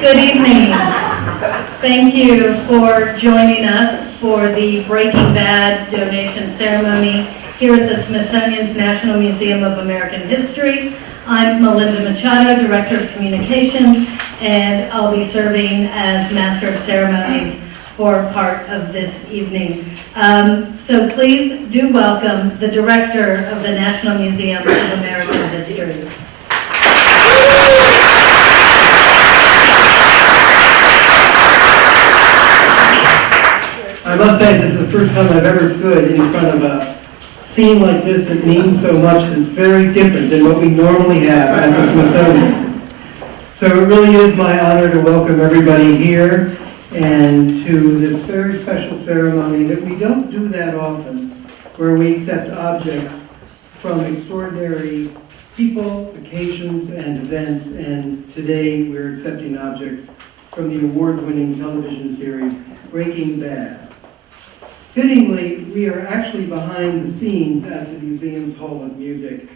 Good evening. Thank you for joining us for the Breaking Bad donation ceremony here at the Smithsonian's National Museum of American History. I'm Melinda Machado, Director of Communications, and I'll be serving as Master of Ceremonies for part of this evening. So please do welcome the Director of the National Museum of American History. I must say, this is the first time I've ever stood in front of a scene like this that means so much, that's very different than what we normally have at the Smithsonian. So it really is my honor to welcome everybody here and to this very special ceremony that we don't do that often, where we accept objects from extraordinary people, occasions, and events, and today we're accepting objects from the award-winning television series Breaking Bad. Fittingly, we are actually behind the scenes at the museum's Hall of Music,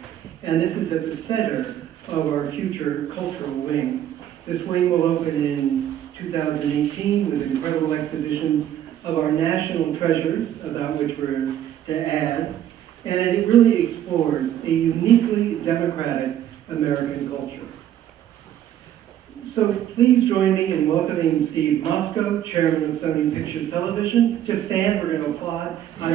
and this is at the center of our future cultural wing. This wing will open in 2018 with incredible exhibitions of our national treasures, about which we're to add, and it really explores a uniquely democratic American culture. So please join me in welcoming Steve Mosco, Chairman of Sony Pictures Television. Just stand, we're going to applaud. I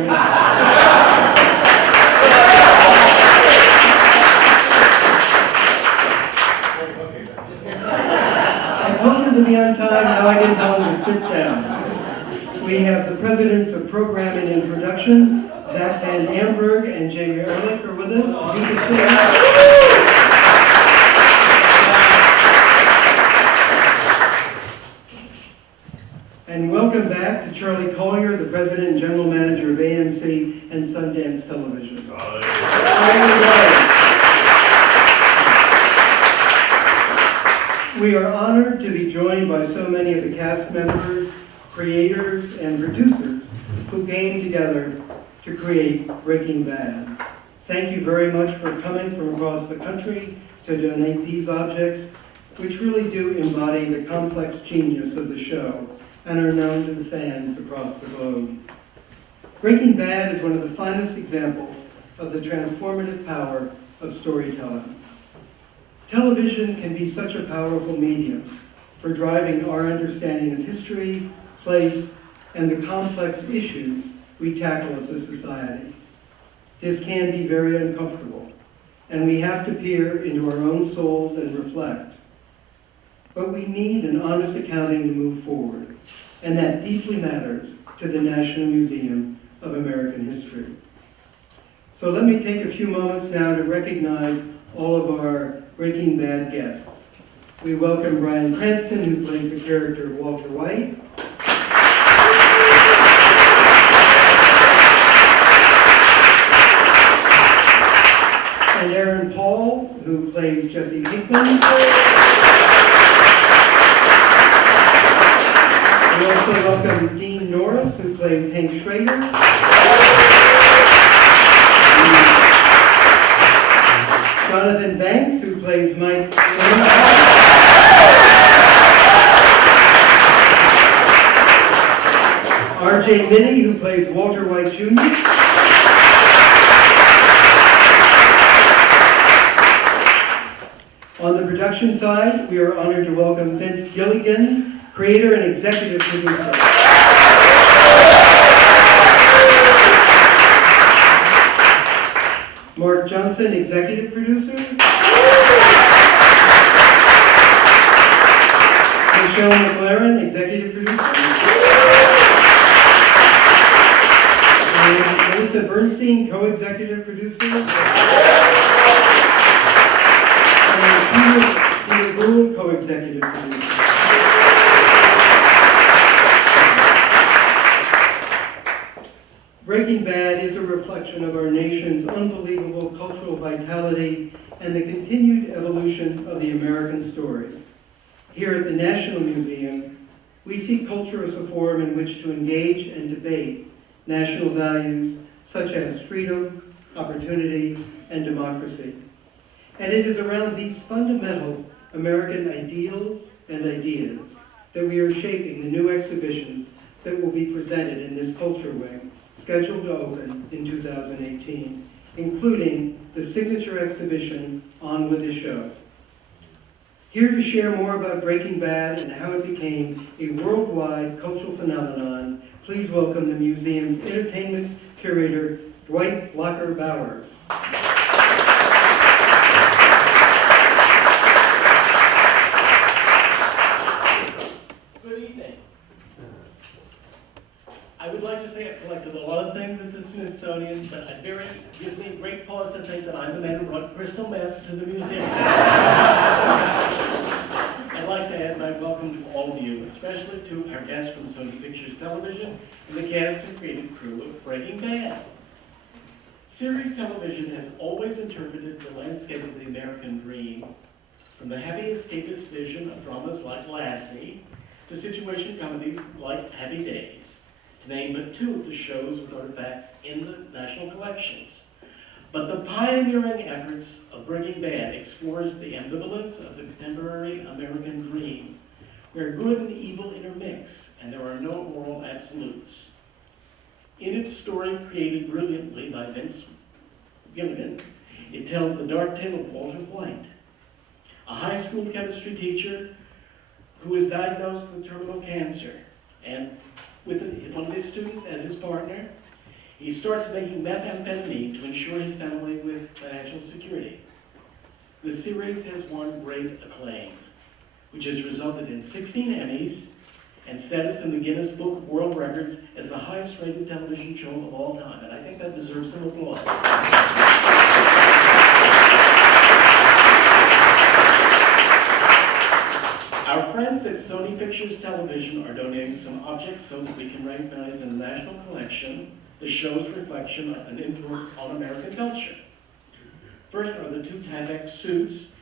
told him to be on time, now I can tell him to sit down. We have the Presidents of Programming and Production, Zach Van Amberg and Jay Ehrlich are with us. You can stand. And welcome back to Charlie Collier, the President and General Manager of AMC and Sundance Television. We are honored to be joined by so many of the cast members, creators, and producers who came together to create Breaking Bad. Thank you very much for coming from across the country to donate these objects, which really do embody the complex genius of the show and are known to the fans across the globe. Breaking Bad is one of the finest examples of the transformative power of storytelling. Television can be such a powerful medium for driving our understanding of history, place, and the complex issues we tackle as a society. This can be very uncomfortable, and we have to peer into our own souls and reflect. But we need an honest accounting to move forward, and that deeply matters to the National Museum of American History. So let me take a few moments now to recognize all of our Breaking Bad guests. We welcome Bryan Cranston, who plays the character of Walter White. And Aaron Paul, who plays Jesse Pinkman. We also welcome Dean Norris, who plays Hank Schrader. Jonathan Banks, who plays Mike. R.J. Mitty, who plays Walter White Jr. On the production side, we are honored to welcome Vince Gilligan, creator and executive producer. Mark Johnson, executive producer. Michelle McLaren, executive producer. And Melissa Bernstein, co-executive producer. And Peter Gould, co-executive producer. Breaking Bad is a reflection of our nation's unbelievable cultural vitality and the continued evolution of the American story. Here at the National Museum, we see culture as a forum in which to engage and debate national values such as freedom, opportunity, and democracy. And it is around these fundamental American ideals and ideas that we are shaping the new exhibitions that will be presented in this culture wing, scheduled to open in 2018, including the signature exhibition, On With the Show. Here to share more about Breaking Bad and how it became a worldwide cultural phenomenon, please welcome the museum's entertainment curator, Dwight Locker Bowers. Good evening. I would like to say I've collected a lot of things at the Smithsonian, but it gives me great pause to think that I'm the man who brought crystal meth to the museum. I'd like to add my welcome to all of you, especially to our guests from Sony Pictures Television and the cast and creative crew of Breaking Bad. Series television has always interpreted the landscape of the American dream, from the heavy escapist vision of dramas like Lassie to situation comedies like Happy Days, to name but two of the shows with artifacts in the national collections. But the pioneering efforts of Breaking Bad explores the ambivalence of the contemporary American dream, where good and evil intermix, and there are no moral absolutes. In its story, created brilliantly by Gilligan, it tells the dark tale of Walter White, a high school chemistry teacher who is diagnosed with terminal cancer, and with one of his students as his partner, he starts making methamphetamine to ensure his family with financial security. The series has won great acclaim, which has resulted in 16 Emmys and status in the Guinness Book of World Records as the highest rated television show of all time, and I think that deserves some applause. Our friends at Sony Pictures Television are donating some objects so that we can recognize in the National Collection the show's reflection of an influence on American culture. First are the two Tyvek suits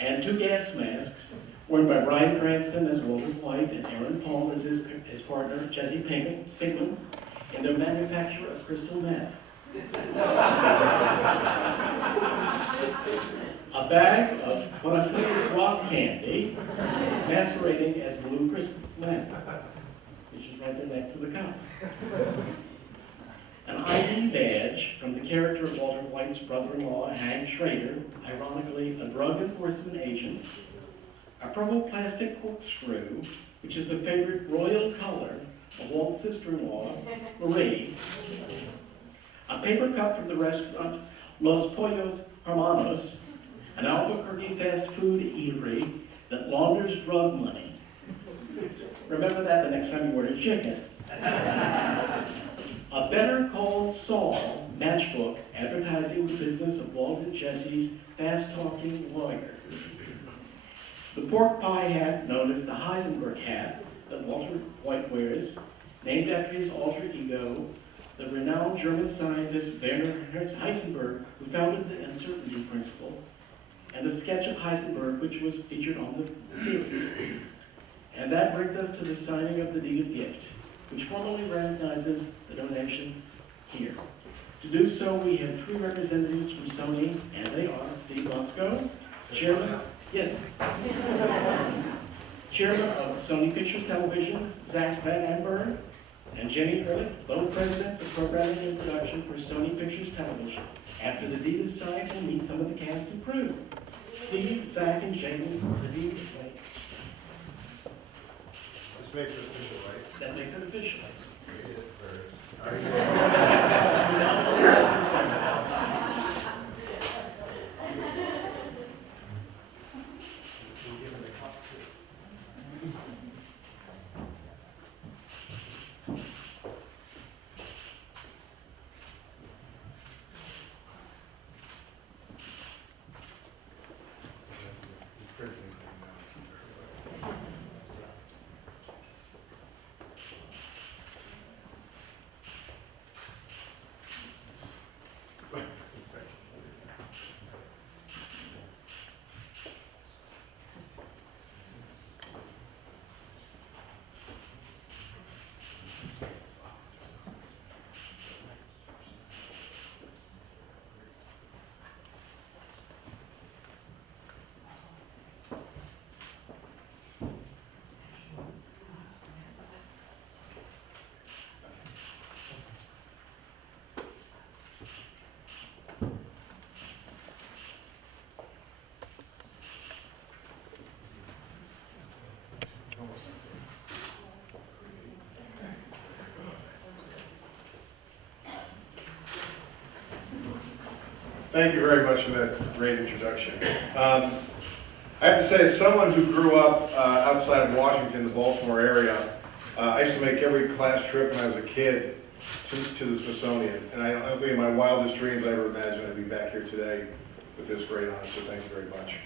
and two gas masks worn by Bryan Cranston as Walter White and Aaron Paul as his partner, Jesse Pinkman, in their manufacture of crystal meth. A bag of what I'm told is rock candy, masquerading as blue crystal meth, which is right there next to the cup. An ID badge from the character of Walter White's brother-in-law, Hank Schrader, ironically a drug enforcement agent. A purple plastic corkscrew, which is the favorite royal color of Walt's sister-in-law, Marie. A paper cup from the restaurant Los Pollos Hermanos, an Albuquerque fast food eatery that launders drug money. Remember that the next time you order chicken. A Better Call Saul matchbook advertising the business of Walt and Jesse's fast-talking lawyer. The pork pie hat, known as the Heisenberg hat, that Walter White wears, named after his alter ego, the renowned German scientist Werner Heisenberg, who founded the uncertainty principle, and a sketch of Heisenberg, which was featured on the series. And that brings us to the signing of the deed of gift, which formally recognizes the donation here. To do so, we have three representatives from Sony, and they are Steve Lusko, Chairman, yes, Chairman of Sony Pictures Television, Zach Van Amber, and Jenny Ehrlich, both presidents of programming and production for Sony Pictures Television. After the deed is signed, we'll meet some of the cast and crew. Steve, Zach, and Jenny, the deed is signed. This makes it official, right? That makes it official. Read it first. Are you giving the cup too? He's printing it now. Thank you very much for that great introduction. I have to say, as someone who grew up outside of Washington, the Baltimore area, I used to make every class trip when I was a kid to the Smithsonian. And I don't think in my wildest dreams I ever imagined I'd be back here today with this great honor, so thank you very much.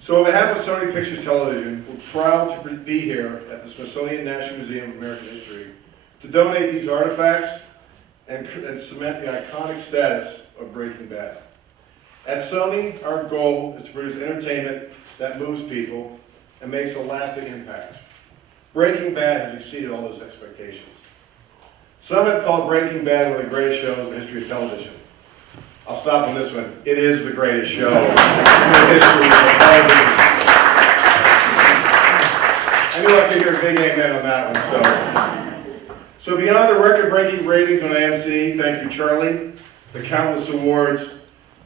So on behalf of Sony Pictures Television, we're proud to be here at the Smithsonian National Museum of American History to donate these artifacts and cement the iconic status of Breaking Bad. At Sony, our goal is to produce entertainment that moves people and makes a lasting impact. Breaking Bad has exceeded all those expectations. Some have called Breaking Bad one of the greatest shows in the history of television. I'll stop on this one. It is the greatest show in the history of television. I knew I could hear a big amen on that one. So beyond the record-breaking ratings on AMC, thank you, Charlie, the countless awards,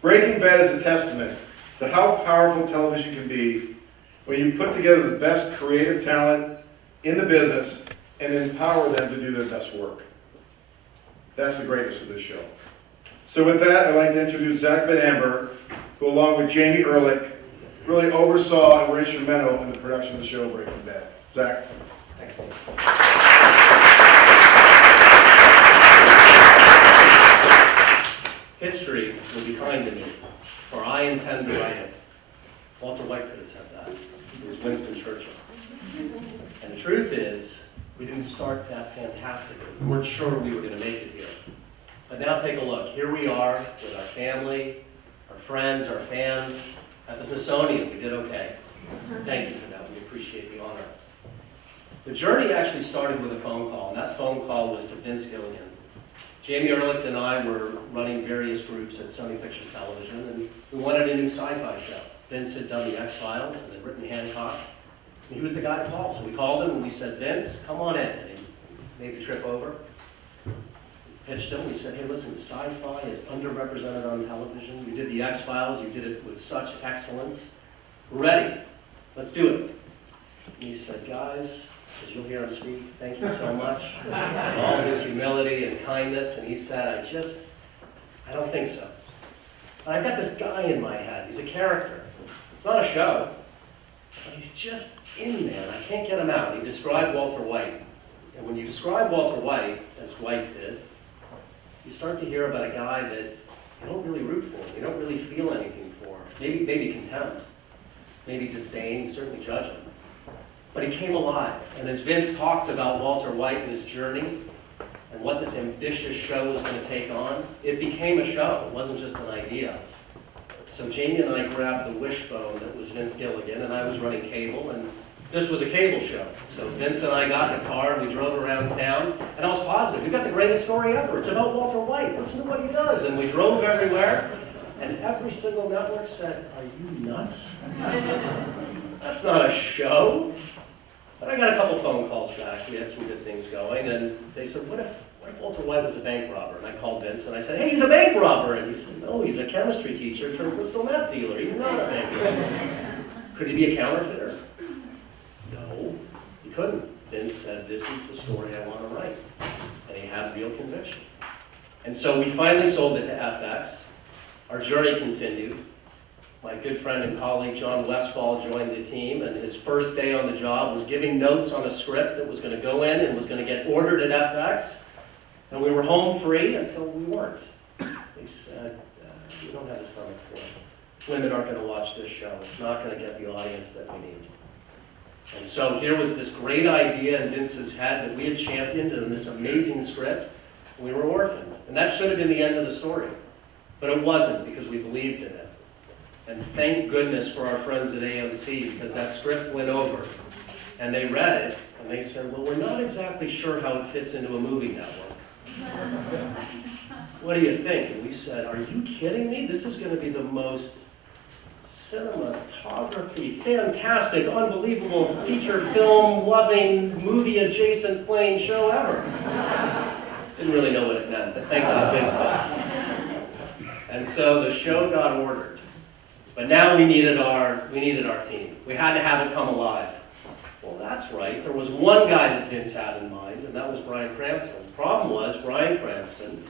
Breaking Bad is a testament to how powerful television can be when you put together the best creative talent in the business and empower them to do their best work. That's the greatness of this show. So with that, I'd like to introduce Zach Van Amber, who along with Jamie Ehrlich, really oversaw and were instrumental in the production of the show Breaking Bad. Zach. Thanks, Steve. History will be kind to me, for I intend to write it. Walter White could have said that. It was Winston Churchill. And the truth is, we didn't start that fantastically. We weren't sure we were going to make it here. But now take a look. Here we are with our family, our friends, our fans at the Smithsonian. We did okay. Thank you for that. We appreciate the honor. The journey actually started with a phone call, and that phone call was to Vince Gilligan. Jamie Ehrlich and I were running various groups at Sony Pictures Television, and we wanted a new sci-fi show. Vince had done the X-Files and had written Hancock. And he was the guy to call, so we called him and we said, Vince, come on in. And he made the trip over. Pitched him. We said, hey, listen, sci-fi is underrepresented on television. You did the X-Files. You did it with such excellence. We're ready. Let's do it. And he said, guys, as you'll hear him speak, thank you so much. And all his humility and kindness. And he said, I don't think so. And I've got this guy in my head. He's a character. It's not a show, but he's just in there. And I can't get him out. And he described Walter White. And when you describe Walter White, as White did, you start to hear about a guy that you don't really root for, you don't really feel anything for. Maybe contempt, maybe disdain, certainly judge him. But he came alive. And as Vince talked about Walter White and his journey and what this ambitious show was going to take on, it became a show. It wasn't just an idea. So Jamie and I grabbed the wishbone that was Vince Gilligan, and I was running cable, and this was a cable show. So Vince and I got in a car and we drove around town, and I was positive. We got the greatest story ever. It's about Walter White. Listen to what he does. And we drove everywhere, and every single network said, are you nuts? That's not a show. But I got a couple phone calls back. We had some good things going, and they said, what if Walter White was a bank robber? And I called Vince and I said, hey, he's a bank robber. And he said, no, he's a chemistry teacher turned crystal meth dealer. He's not a bank robber. Could he be a counterfeiter? No, he couldn't. Vince said, this is the story I want to write. And he had real conviction. And so we finally sold it to FX. Our journey continued. My good friend and colleague John Westfall joined the team, and his first day on the job was giving notes on a script that was going to go in and was going to get ordered at FX. And we were home free until we weren't. They said, we don't have the stomach for it. Women aren't going to watch this show. It's not going to get the audience that we need. And so here was this great idea in Vince's head that we had championed in this amazing script. We were orphaned. And that should have been the end of the story. But it wasn't, because we believed in it. And thank goodness for our friends at AMC, because that script went over. And they read it, and they said, well, we're not exactly sure how it fits into a movie network. What do you think? And we said, are you kidding me? This is going to be the most cinematography, fantastic, unbelievable, feature film, loving, movie adjacent playing show ever. Didn't really know what it meant, but thank God Vince did. And so the show got ordered. But now we needed our team. We had to have it come alive. Well, that's right. There was one guy that Vince had in mind, and that was Bryan Cranston. The problem was Bryan Cranston,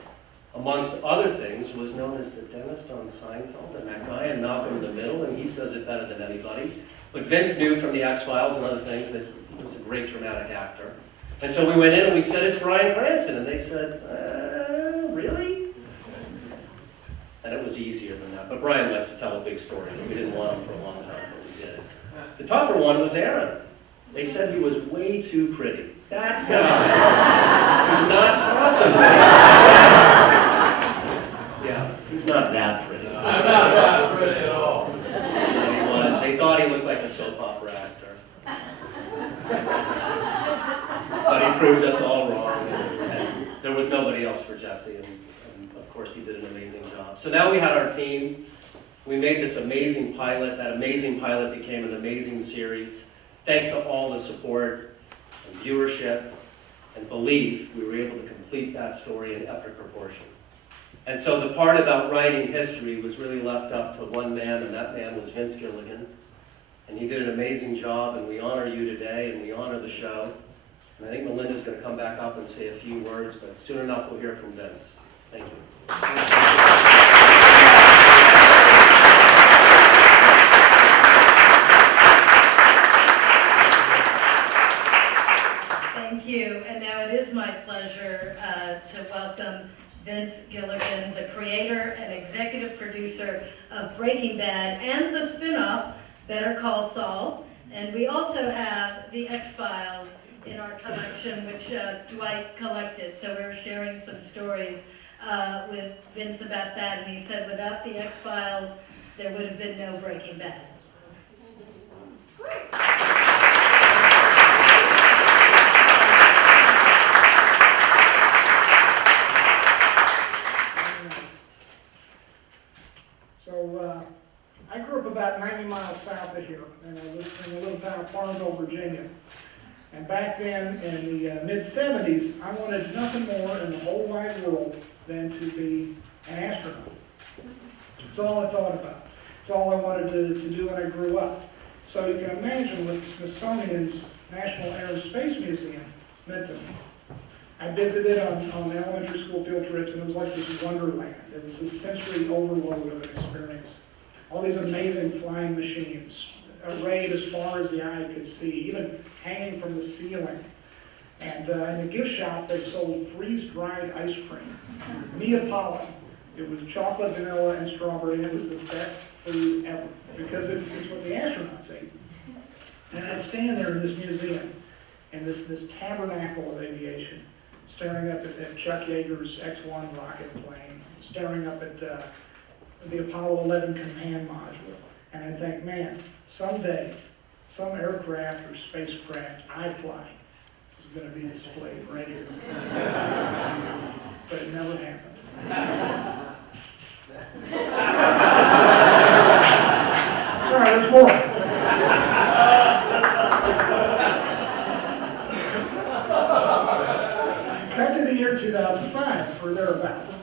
amongst other things, was known as the dentist on Seinfeld, and that guy and Malcolm in the Middle, and he says it better than anybody. But Vince knew from the X-Files and other things that he was a great dramatic actor. And so we went in and we said, it's Bryan Cranston. And they said, really? And it was easier than that. But Bryan likes to tell a big story. We didn't want him for a long time, but we did. The tougher one was Aaron. They said he was way too pretty. That guy is not possible. Yeah, he's not that pretty. I'm not that pretty at all. And he was. They thought he looked like a soap opera actor. But he proved us all wrong, and there was nobody else for Jesse, and of course he did an amazing job. So now we had our team. We made this amazing pilot. That amazing pilot became an amazing series. Thanks to all the support and viewership and belief, we were able to complete that story in epic proportion. And so the part about writing history was really left up to one man, and that man was Vince Gilligan. And he did an amazing job, and we honor you today, and we honor the show. And I think Melinda's going to come back up and say a few words, but soon enough we'll hear from Vince. Thank you. Thank you. And now it is my pleasure to welcome Vince Gilligan, the creator and executive producer of Breaking Bad and the spin-off Better Call Saul. And we also have the X-Files in our collection, which Dwight collected. So we're sharing some stories with Vince about that. And he said without the X-Files, there would have been no Breaking Bad. So I grew up about 90 miles south of here, and I lived in a little town of Farmville, Virginia. And back then, in the mid-'70s, I wanted nothing more in the whole wide world than to be an astronaut. That's all I thought about. It's all I wanted to do when I grew up. So you can imagine what the Smithsonian's National Air and Space Museum meant to me. I visited on elementary school field trips, and it was like this wonderland. It was this sensory overload of an experience. All these amazing flying machines, arrayed as far as the eye could see, even hanging from the ceiling. And in the gift shop, they sold freeze-dried ice cream, Neapolitan. It was chocolate, vanilla, and strawberry, and it was the best food ever, because it's what the astronauts ate. And I'd stand there in this museum, in this tabernacle of aviation, staring up at Chuck Yeager's X-1 rocket plane, staring up at the Apollo 11 command module. And I think, man, someday, some aircraft or spacecraft I fly is going to be displayed right here. But it never happened. Sorry, there's more. Cut to the year 2005, or thereabouts.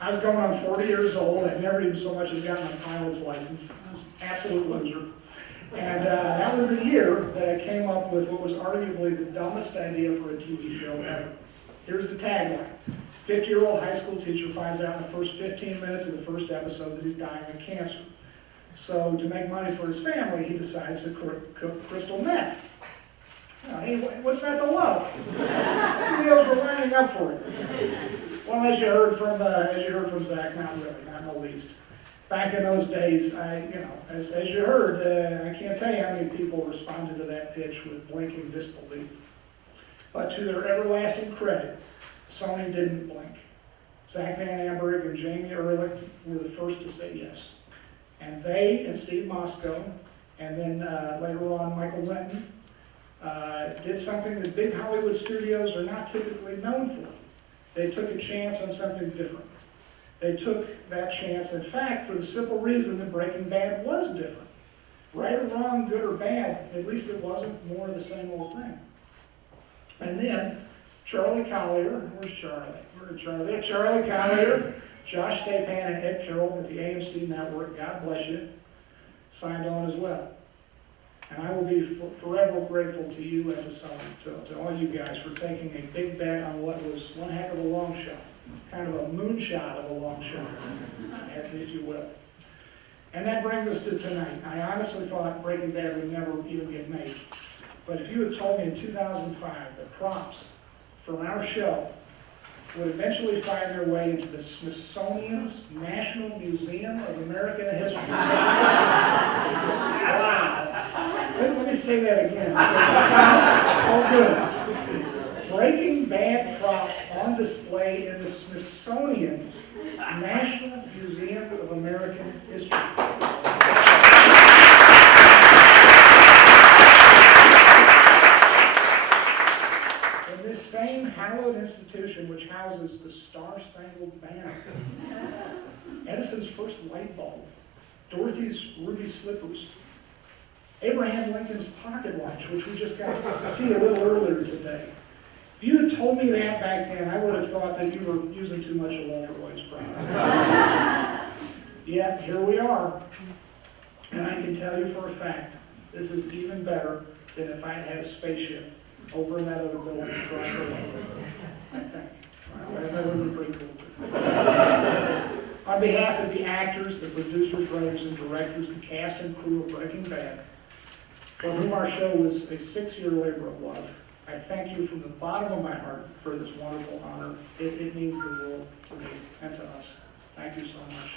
I was going on 40 years old. I'd never even so much as gotten my pilot's license. I was an absolute loser. And that was the year that I came up with what was arguably the dumbest idea for a TV show ever. Here's the tagline. 50-year-old high school teacher finds out in the first 15 minutes of the first episode that he's dying of cancer. So to make money for his family, he decides to cook crystal meth. Hey, what's not to love? Studios were lining up for it. Well, as you heard from Zach, not really, not in the least. Back in those days, as you heard, I can't tell you how many people responded to that pitch with blinking disbelief. But to their everlasting credit, Sony didn't blink. Zach Van Amberg and Jamie Ehrlich were the first to say yes. And they and Steve Moscow, and then later on Michael Linton, did something that big Hollywood studios are not typically known for. They took a chance on something different. They took that chance, in fact, for the simple reason that Breaking Bad was different. Right or wrong, good or bad, at least it wasn't more of the same old thing. And then Charlie Collier, where's Charlie? Where's Charlie? Charlie Collier, Josh Sapan, and Ed Carroll at the AMC network, God bless you, signed on as well. And I will be forever grateful to you and to all you guys for taking a big bet on what was one heck of a long shot. kind of a moonshot of a long shot, if you will. And that brings us to tonight. I honestly thought Breaking Bad would never even get made. But if you had told me in 2005 that props from our show would eventually find their way into the Smithsonian's National Museum of American History. Let me say that again, because it sounds so good. Breaking Bad props on display in the Smithsonian's National Museum of American History. In this same hallowed institution which houses the Star-Spangled Banner, Edison's first light bulb, Dorothy's ruby slippers, Abraham Lincoln's pocket watch, which we just got to see a little earlier today. If you had told me that back then, I would have thought that you were using too much of Walter White's product. Yet, here we are. And I can tell you for a fact, this is even better than if I had a spaceship over in that other building across the way. I think. That would be pretty cool. On behalf of the actors, the producers, writers, and directors, the cast and crew of Breaking Bad, for whom our show was a 6-year labor of love, I thank you from the bottom of my heart for this wonderful honor. It means the world to me and to us. Thank you so much.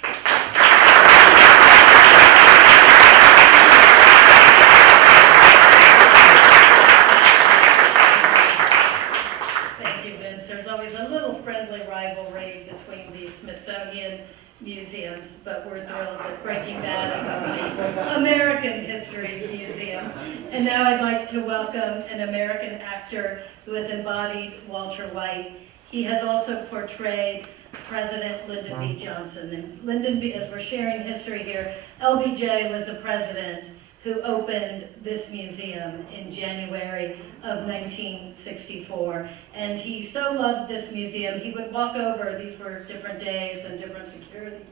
Thank you, Vince. There's always a little friendly rivalry between the Smithsonian museums, but we're thrilled that Breaking Bad is on the American History Museum. And now I'd like to welcome an American actor who has embodied Walter White. He has also portrayed President Lyndon B. Johnson. And Lyndon B., as we're sharing history here, LBJ was the president who opened this museum in January of 1964. And he so loved this museum, he would walk over, these were different days and different security,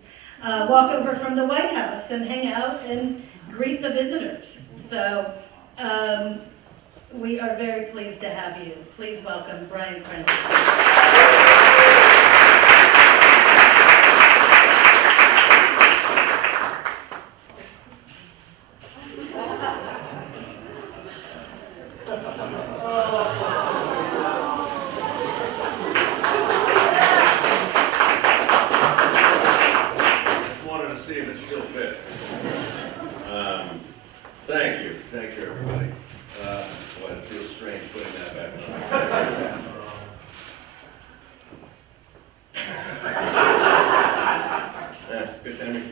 walk over from the White House and hang out and greet the visitors. So we are very pleased to have you. Please welcome Bryan Cranston. Thank you, everybody. Boy, it feels strange putting that back on. Yeah, good timing.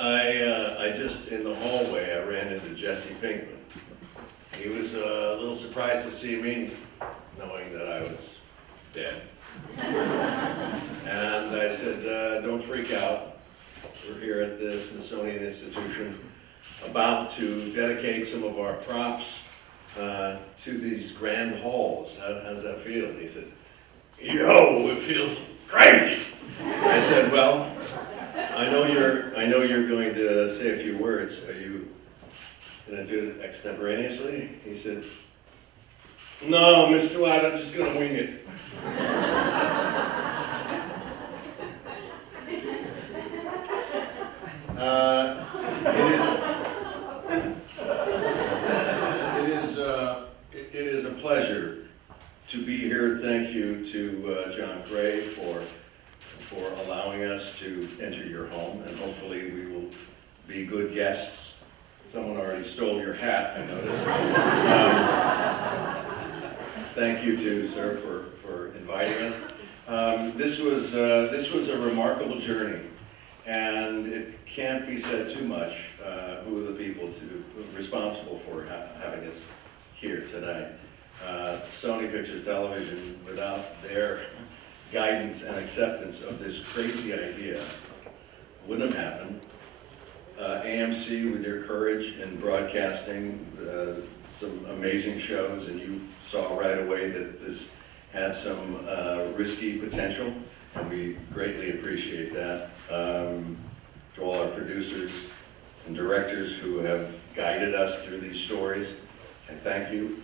I just, in the hallway, I ran into Jesse Pinkman. He was a little surprised to see me, knowing that I was dead. And I said, don't freak out. We're here at the Smithsonian Institution, about to dedicate some of our props to these grand halls. How does that feel? And he said, yo, it feels crazy. I said, well, I know you're going to say a few words. Are you going to do it extemporaneously? He said, no, Mr. White, I'm just going to wing it. It is a pleasure to be here. Thank you to John Gray for allowing us to enter your home, and hopefully we will be good guests. Someone already stole your hat, I noticed. Thank you too, sir, for inviting us. This was a remarkable journey, and it can't be said too much who are the people responsible for having us here today. Sony Pictures Television, without their guidance and acceptance of this crazy idea, wouldn't have happened. AMC, with your courage in broadcasting some amazing shows, and you saw right away that this had some risky potential, and we greatly appreciate that. To all our producers and directors who have guided us through these stories, I thank you.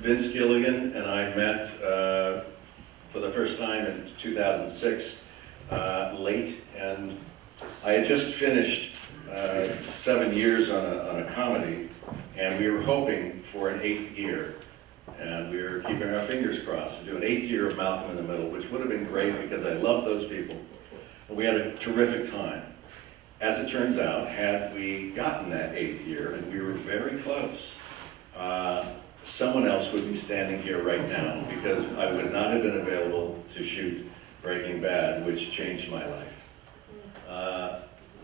Vince Gilligan and I met for the first time in 2006, late, and I had just finished 7 years on a comedy, and we were hoping for an 8th year. And we were keeping our fingers crossed to do an 8th year of Malcolm in the Middle, which would have been great because I love those people. And we had a terrific time. As it turns out, had we gotten that 8th year, and we were very close, someone else would be standing here right now because I would not have been available to shoot Breaking Bad, which changed my life.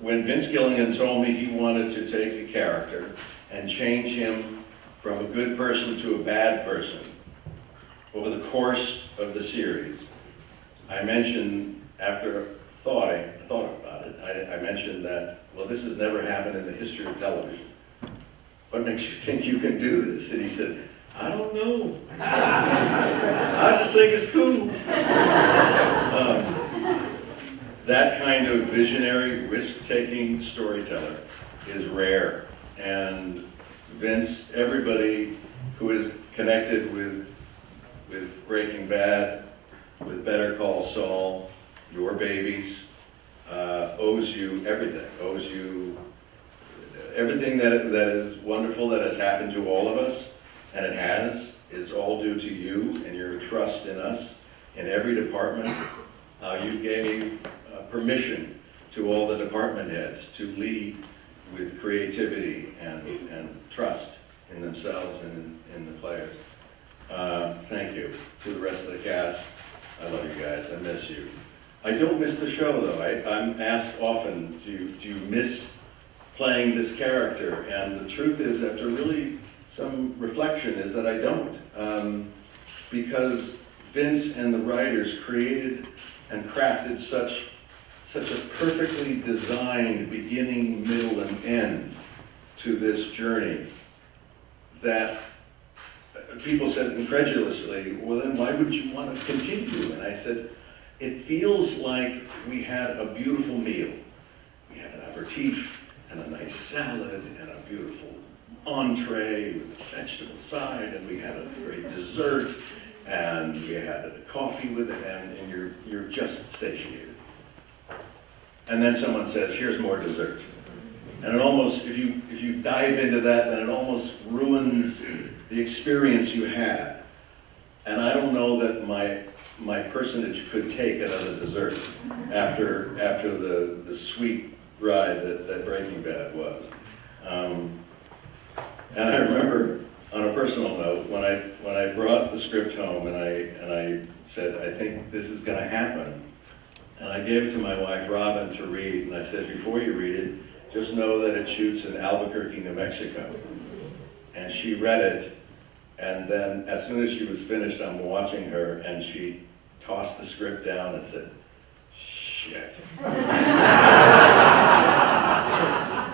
When Vince Gilligan told me he wanted to take a character and change him from a good person to a bad person over the course of the series, I mentioned, after thought about it, I mentioned that, well, this has never happened in the history of television. What makes you think you can do this? And he said, I don't know. I just think it's cool. That kind of visionary, risk-taking storyteller is rare. And Vince, everybody who is connected with Breaking Bad, with Better Call Saul, your babies, owes you everything, owes you everything that is wonderful that has happened to all of us, and it has. It's all due to you and your trust in us in every department. You gave permission to all the department heads to lead with creativity and trust in themselves and in the players. Thank you. To the rest of the cast, I love you guys. I miss you. I don't miss the show, though. I'm asked often, do you miss playing this character? And the truth is, after really some reflection, is that I don't. Because Vince and the writers created and crafted such a perfectly designed beginning, middle, and end to this journey that people said incredulously, well then why would you want to continue? And I said, it feels like we had a beautiful meal. We had an aperitif and a nice salad and a beautiful entree with a vegetable side, and we had a great dessert, and we had a coffee with it, and you're just satiated. And then someone says, here's more dessert. And it almost, if you dive into that, then it almost ruins the experience you had. And I don't know that my personage could take another dessert after the sweet ride that Breaking Bad was. And I remember, on a personal note, when I brought the script home and I said, I think this is going to happen, and I gave it to my wife Robin to read, and I said, before you read it, just know that it shoots in Albuquerque, New Mexico. And she read it, and then as soon as she was finished, I'm watching her, and she tossed the script down and said, shit.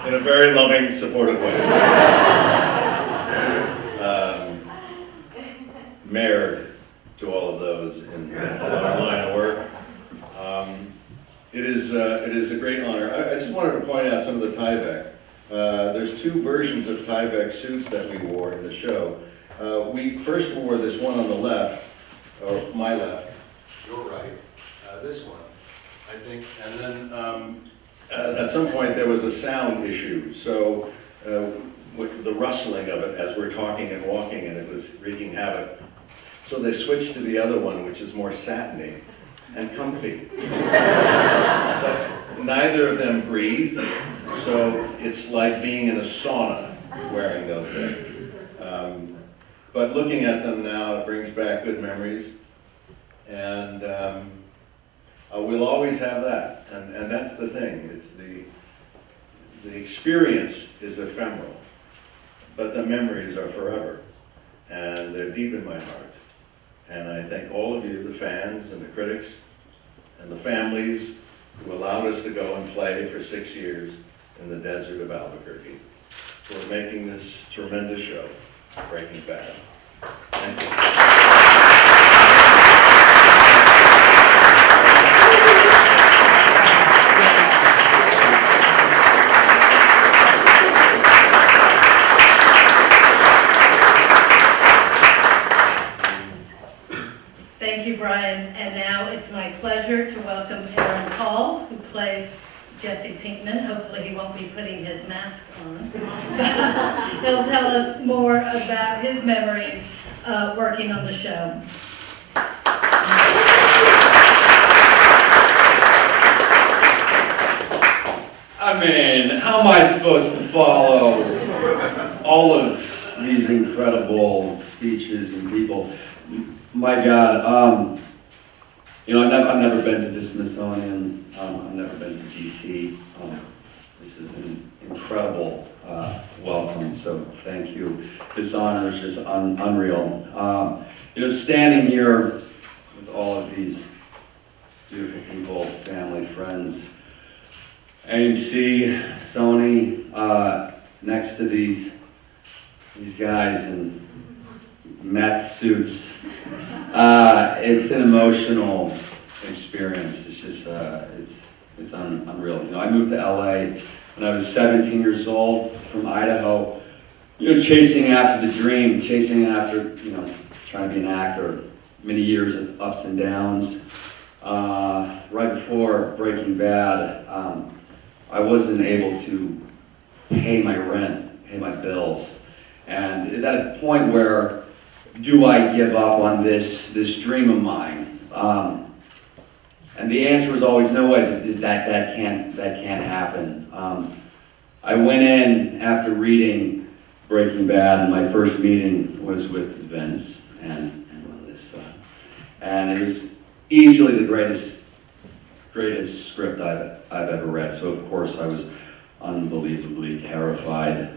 In a very loving, supportive way. Married to all of those in our line of work. It is a great honor. I just wanted to point out some of the Tyvek. There's two versions of Tyvek suits that we wore in the show. We first wore this one on the left, or my left, your right, this one, I think, and then at some point there was a sound issue, so with the rustling of it as we're talking and walking, and it was wreaking havoc. So they switched to the other one, which is more satiny and comfy. But neither of them breathe, so it's like being in a sauna wearing those things. But looking at them now, it brings back good memories, and we'll always have that. And that's the thing. It's the experience is ephemeral, but the memories are forever, and they're deep in my heart. And I thank all of you, the fans and the critics and the families who allowed us to go and play for 6 years in the desert of Albuquerque for making this tremendous show, Breaking Bad. Thank you. Thank you, Brian. And plays Jesse Pinkman. Hopefully he won't be putting his mask on. He'll tell us more about his memories working on the show. I mean, how am I supposed to follow all of these incredible speeches and people? My God, I've never been to the Smithsonian. I've never been to DC. This is an incredible welcome, so thank you. This honor is just unreal. Standing here with all of these beautiful people, family, friends, AMC, Sony, next to these guys in meth suits. It's an emotional experience. It's just, it's unreal. I moved to LA when I was 17 years old from Idaho, chasing after the dream, chasing after, trying to be an actor. Many years of ups and downs. Right before Breaking Bad, I wasn't able to pay my rent, pay my bills. And is at a point where, do I give up on this dream of mine? And the answer was always no way. That can't happen. I went in after reading Breaking Bad, and my first meeting was with Vince and Melissa, and it was easily the greatest script I've ever read. So of course I was unbelievably terrified.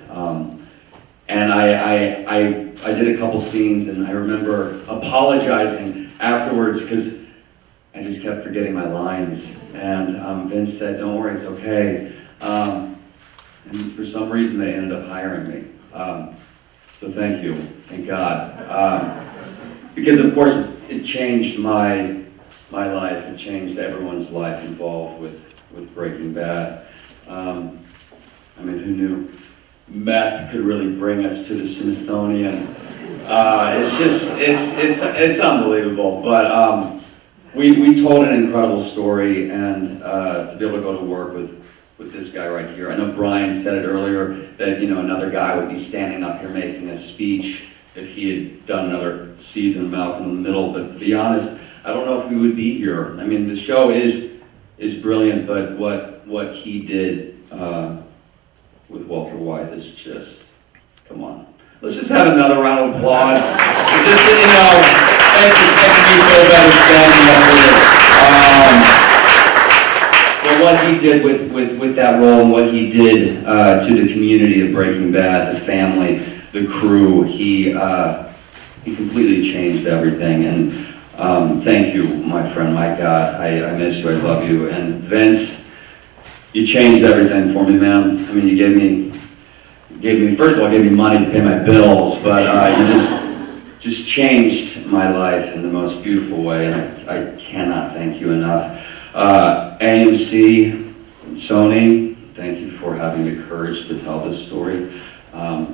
And I did a couple scenes, and I remember apologizing afterwards because I just kept forgetting my lines. And Vince said, "Don't worry, it's okay." And for some reason, they ended up hiring me. So thank you, thank God. Because of course, it changed my life. It changed everyone's life involved with Breaking Bad. Who knew meth could really bring us to the Smithsonian? It's unbelievable. But we told an incredible story, and to be able to go to work with this guy right here. I know Brian said it earlier that another guy would be standing up here making a speech if he had done another season of Malcolm in the Middle. But to be honest, I don't know if we would be here. The show is brilliant, but what he did with Walter White is just, come on. Let's just have another round of applause. Just so you know, making me feel better standing up here. But what he did with that role, and what he did to the community of Breaking Bad, the family, the crew, he completely changed everything. And thank you, my friend, my God. I miss you, I love you. And Vince, you changed everything for me, man. You gave me, first of all, gave me money to pay my bills, but you just changed my life in the most beautiful way, and I cannot thank you enough. AMC, Sony, thank you for having the courage to tell this story. I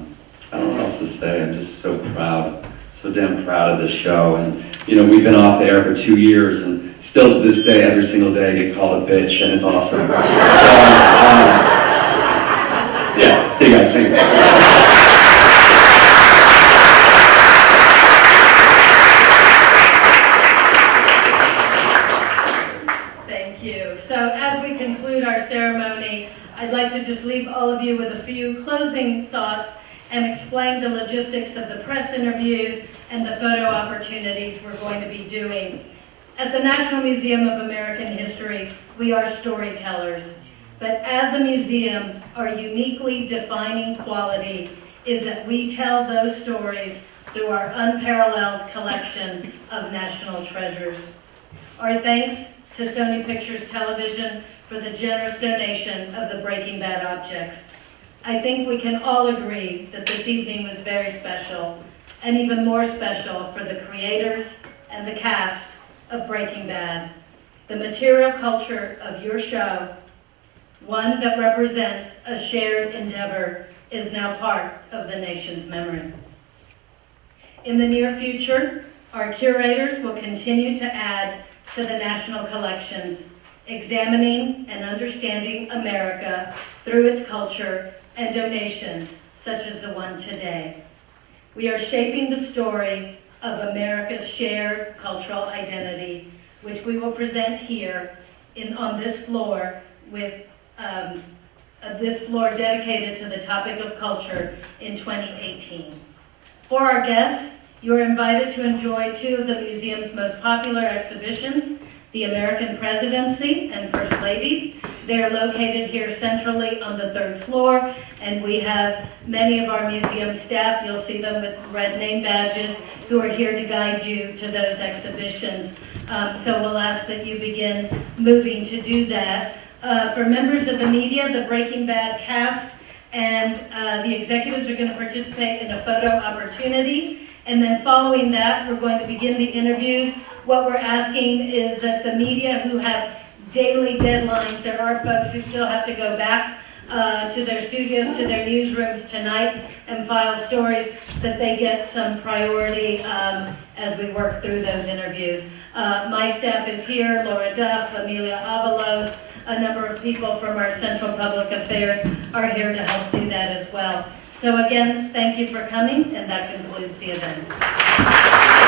don't know what else to say. I'm just so proud, so damn proud of this show. And we've been off the air for 2 years, and still to this day, every single day, I get called a bitch, and it's awesome. So, yeah, see you guys. Thank you. So as we conclude our ceremony, I'd like to just leave all of you with a few closing thoughts and explain the logistics of the press interviews and the photo opportunities we're going to be doing. At the National Museum of American History, we are storytellers. But as a museum, our uniquely defining quality is that we tell those stories through our unparalleled collection of national treasures. Our thanks to Sony Pictures Television for the generous donation of the Breaking Bad objects. I think we can all agree that this evening was very special, and even more special for the creators and the cast of Breaking Bad. The material culture of your show, one that represents a shared endeavor, is now part of the nation's memory. In the near future, our curators will continue to add to the national collections, examining and understanding America through its culture and donations, such as the one today. We are shaping the story of America's shared cultural identity, which we will present here on this floor with this floor dedicated to the topic of culture in 2018. For our guests, you are invited to enjoy two of the museum's most popular exhibitions, the American Presidency and First Ladies. They are located here centrally on the 3rd floor, and we have many of our museum staff, you'll see them with red name badges, who are here to guide you to those exhibitions. So we'll ask that you begin moving to do that. For members of the media, the Breaking Bad cast and the executives are going to participate in a photo opportunity. And then following that, we're going to begin the interviews. What we're asking is that the media who have daily deadlines, there are folks who still have to go back to their studios, to their newsrooms tonight and file stories, that they get some priority as we work through those interviews. My staff is here, Laura Duff, Amelia Avalos, a number of people from our Central Public Affairs are here to help do that as well. So again, thank you for coming, and that concludes the event.